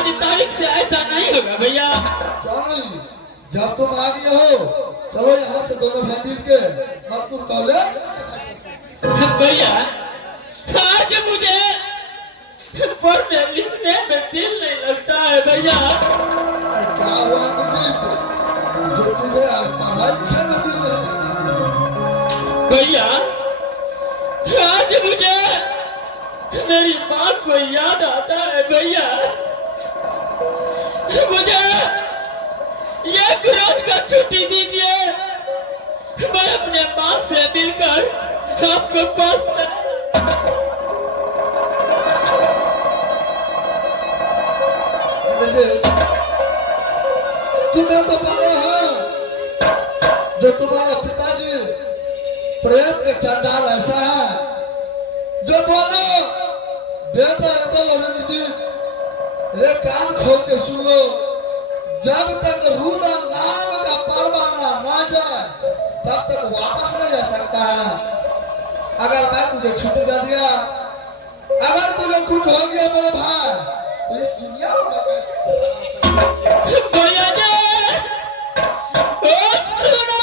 आज तारीख से ऐसा नहीं होगा भैया। क्या नहीं, जब तुम आ गए हो चलो यहाँ से दोनों भाई मिल के मजदूर कॉलेज। भैया आज मुझे पढ़ने लिखने में दिल नहीं लगता है भैया। अरे क्या हुआ गुरजीत, जो तुझे पढ़ाई लिखाई में दिल नहीं लगता? भैया आज मुझे मेरी माँ को याद आता है भैया। मुझे एक रोज का छुट्टी दीजिए, मैं अपने माँ से मिलकर आपको पास तुम्हें तो पता है जो तुम्हारे पिताजी प्रेम के चंडाल ऐसा है जो बोलो बेटा रविंद्र जी रे कान खोल के सुन लो, जब तक रुदा नाम का परवाना ना जाए तब तक वापस नहीं जा सकता है। अगर मैं तुझे छुट्टी दे दिया, अगर तुझे कुछ हो गया मेरे भाई, तो इस दुनिया में मैं कैसे भैया जी सुनो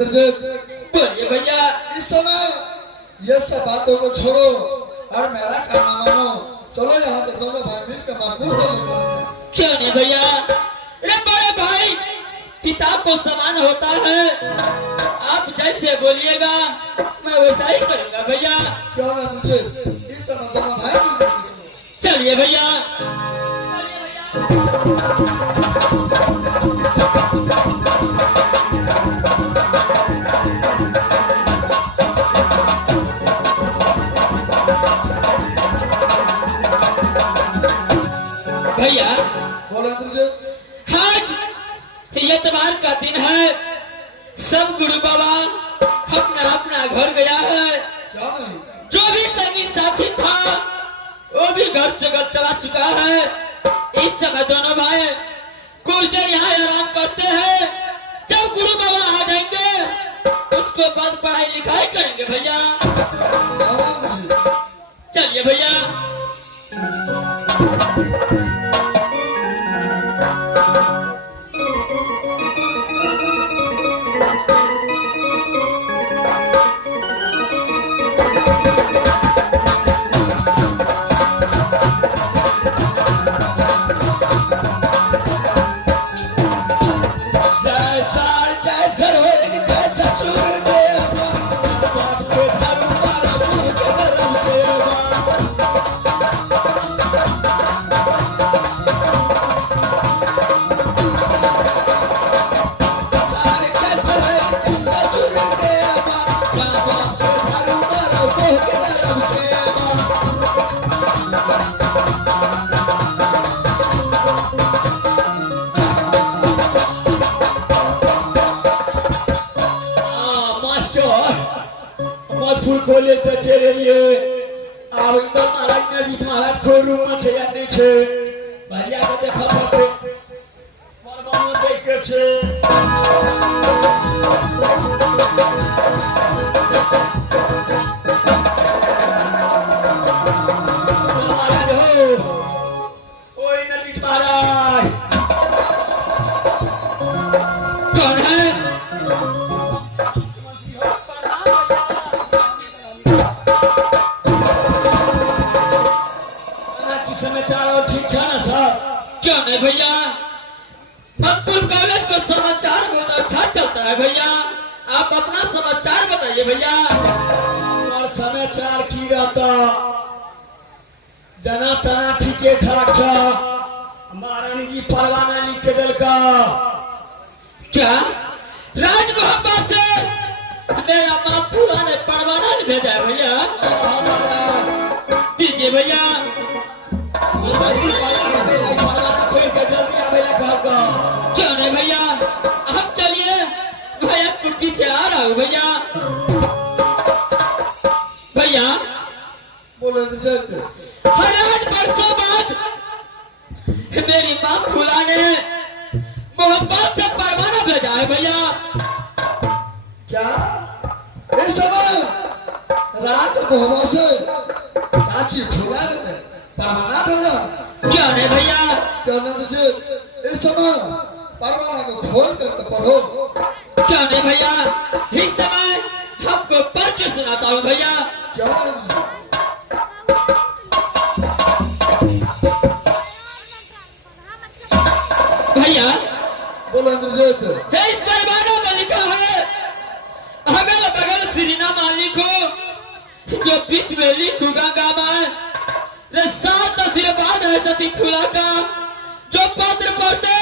बोलिए। बोलिए भैया। इस समय ये सब बातों को छोड़ो और मेरा कहना मानो, चलो यहाँ से दोनों भाई मिल के मजबूर कर लेंगे। क्यों नहीं भैया, अरे बड़े भाई पिता को समान होता है, आप जैसे बोलिएगा मैं वैसा ही करूंगा भैया। क्यों ना तुझे इस समय दोनों भाई मिल के चलिए भैया। भैया बोला तुझे आज इतवार का दिन है, सब गुरु बाबा अपना अपना घर गया है। क्या नहीं, जो भी संगी साथी था वो भी घर चला चुका है। इस समय दोनों भाई कुछ देर यहाँ आराम करते हैं, जब गुरु बाबा आ जाएंगे उसके बाद पढ़ाई लिखाई करेंगे भैया। चलिए भैया। चाहे साल चाहे घर होएगी चाहे ससुर देवा बाप के घर मारा मुंह के गरम सेवा साल कैसे होएगी ससुर देवा बाप के घर मारा मुंह के गरम सेवा फूल खोले तो चले लिए अब इंदर महाराज ने जीत महाराज को रूम में छे या नहीं छे भैया के देखा पड़ते मरबानो देख के छे महाराज हो ओए नजीत महाराज कौन है समाचार और ठीक था ना सर क्या नहीं भैया मधुपुर कॉलेज का समाचार बहुत अच्छा चलता है भैया आप अपना समाचार बताइए भैया और समाचार की रहता जना तना ठीके ठाक था महारानी जी परवाना लिख के दिल का क्या राज मोहब्बत से मेरा माथुरा ने परवाना भेजा है भैया हमारा दीजिए भैया जाने भैया अब चलिए भैया को पीछे आ रहा हूँ भैया भैया बोले हर आज बरसों बाद मेरी माँ फूला ने मोहब्बत से परवाना भेजा है भैया क्या इस समय रात मोहब्बत से चाची फूला ने परवाना भेजा क्या नहीं भैया कहना तुझे इस समय परवाना को खोल कर पढ़ो क्या नहीं भैया इस समय आपको पढ़ के सुनाता हूँ भैया क्या भैया बोलो इंद्रजीत इस परवाना में लिखा है अगल बगल श्रीना मालिक हो जो बीच में लिखू गंगा में सात आशीर्वाद है सती फूला का जो पत्र पढ़ते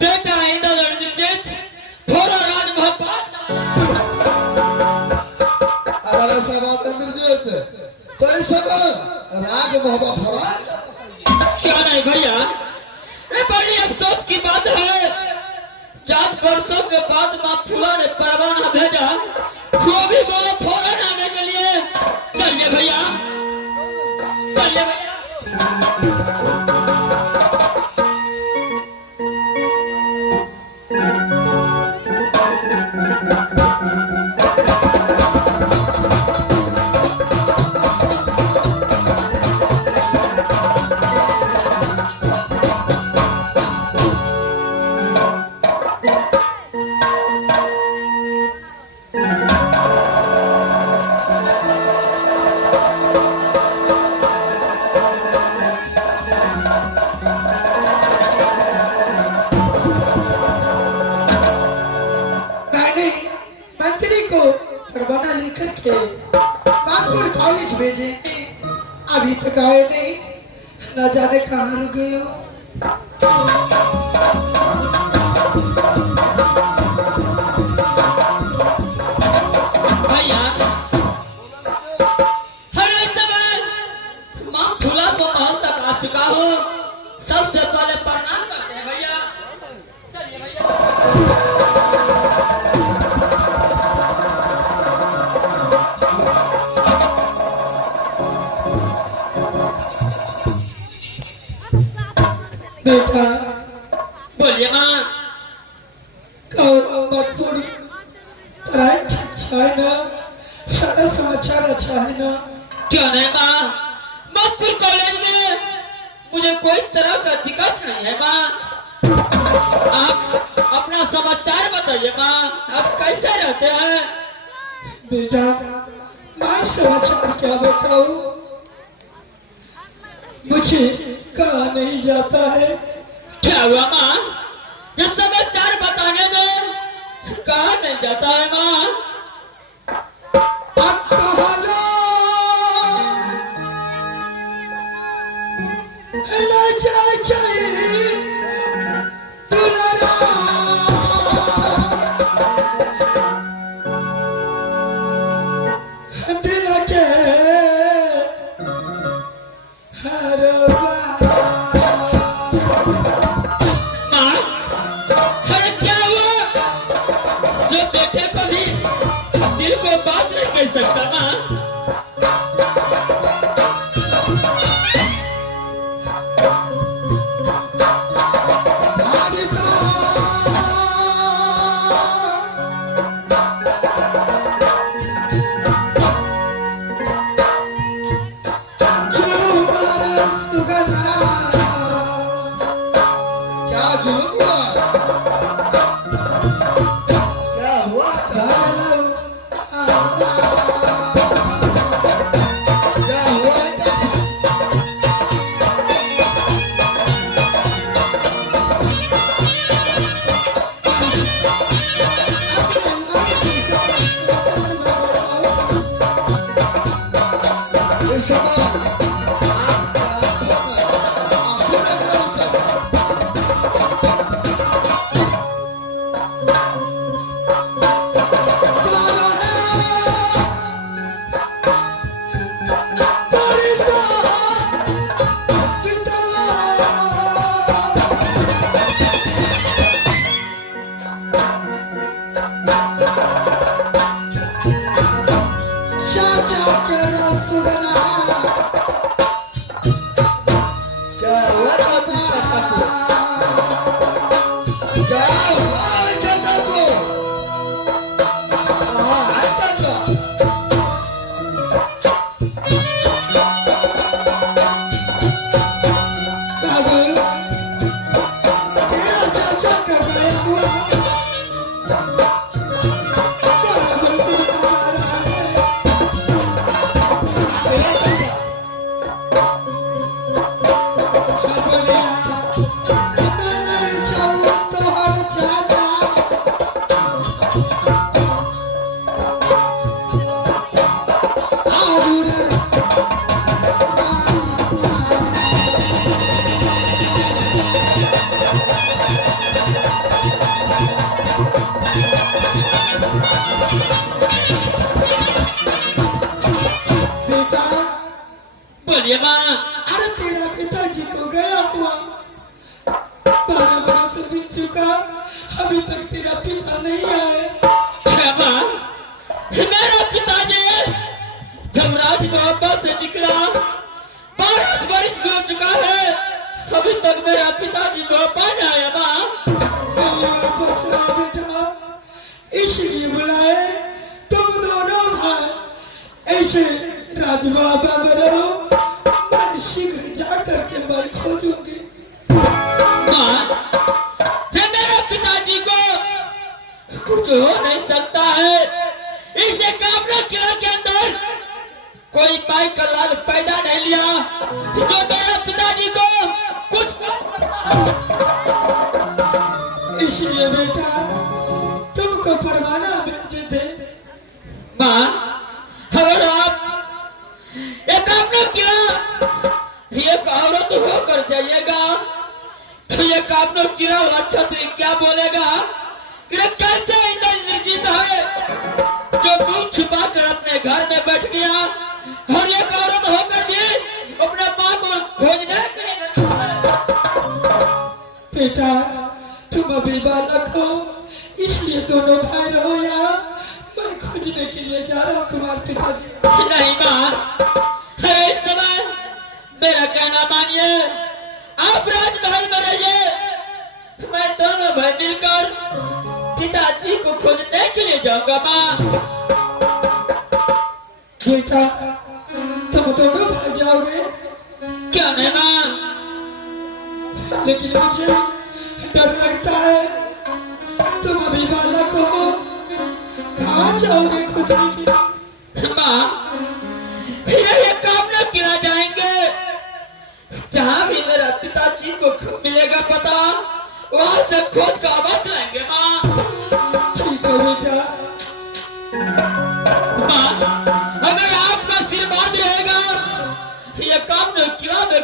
बेटा इंद्र इंद्रजीत थोड़ा राज मोहब्बत अगर ऐसा बात इंद्रजीत तो इस समय राज मोहब्बत हो रहा है क्या नहीं भैया ये बड़ी अफसोस की बात है चार वर्षों के बाद माँ फूला ने परवाना भेजा वो भी बोलो फौरन आने के लिए चलिए भैया चलिए भैया परवाना लेकर के नागपुर कॉलेज भेजे अभी तक आए नहीं न जाने कहाँ रुक गए हो भैया हर समय माँ फूला तो महल तक आ चुका हो सबसे पहले प्रणाम करते हैं भैया चलिए भैया बेटा बोलिए माँ कहो मधुपुर पढ़ाई ठीक है ना सारा समाचार अच्छा है ना क्यों नहीं माँ मधुपुर कॉलेज में मुझे कोई तरह का दिक्कत नहीं है माँ आप अपना समाचार बताइए माँ आप कैसे रहते हैं बेटा मैं समाचार क्या बताऊं मुझे कहा नहीं जाता है क्या हुआ माँ ये समाचार बताने में जाता है माँ। अकहलो ला जाए दुलारा दिल के हर बार। माँ, अरे क्या हुआ? जो बेटे को भी दिल को बात नहीं कह सकता माँ। क्या जुलूम हुआ? क्या हुआ? क्या हुआ है चाची? इस समय आपके आंखों में आंसू देख रहा हूं चाची। क्या हुआ चाची चाचा को? क्या हुआ चाचा को? कहाँ है चाचा? बाबू तेरा चाचा का गया हुआ बाबू सुना रहा है। गया चाचा। बोलिया मैं नहीं चाहूँ तो हर चाचा आदुरे बेटा। बोलिए माँ। अरे तेरा पिताजी को गया हुआ 12 बरस बीत चुका, अभी तक तेरा पिता नहीं आए। क्या माँ? मेरा पिताजी जब राजबाबा से निकला 12 वर्ष हो चुका है, अभी तक मेरा पिताजी वापस नहीं आया माँ। नहीं वापस आ बेटा, इसलिए बुलाए तुम दोनों भाई ऐसे राजबाबा में रहो, मैं शीघ्र जा करके मैं खोजूंगी। माँ, मेरे पिताजी को कुछ हो नहीं सकता है। इसे कामरा किला के अंदर कोई पाई का लाल पैदा नहीं लिया जो मेरे पिताजी को कुछ इसलिए बेटा तुमको परवाना भेजे थे। माँ, अगर आप एक अपना किला एक औरत होकर जाइएगा तो ये कामनो किला वाला छत्री क्या बोलेगा कि रे कैसे इंद्र निर्जीत है जो मुंह छुपा कर अपने घर में बैठ गया और एक औरत होकर भी अपने माँ को खोजने के लिए बेटा तुम अभी बालक हो, इसलिए दोनों भाई रहो यहाँ, मैं खोजने के लिए जा रहा हूँ तुम्हारे पिताजी। नहीं माँ, अरे इस समय मेरा कहना मानिए, आप राजमहल में रहिए, मैं दोनों भाई मिलकर पिताजी को खोजने के लिए जाऊंगा माँ। बेटा तुम दोनों भाई जाओगे, क्या नहीं माँ? लेकिन मुझे डर लगता है, तुम अभी बालक हो, कहाँ जाओगे खोजने के लिए? माँ, ये कामना किला जाएंगे, जहाँ भी मेरा पिताजी को मिलेगा पता, वहाँ से खोज का अवश्य लाएंगे माँ। ठीक है बेटा। माँ, अगर आपका आशीर्वाद रहेगा ये काम न किया मैं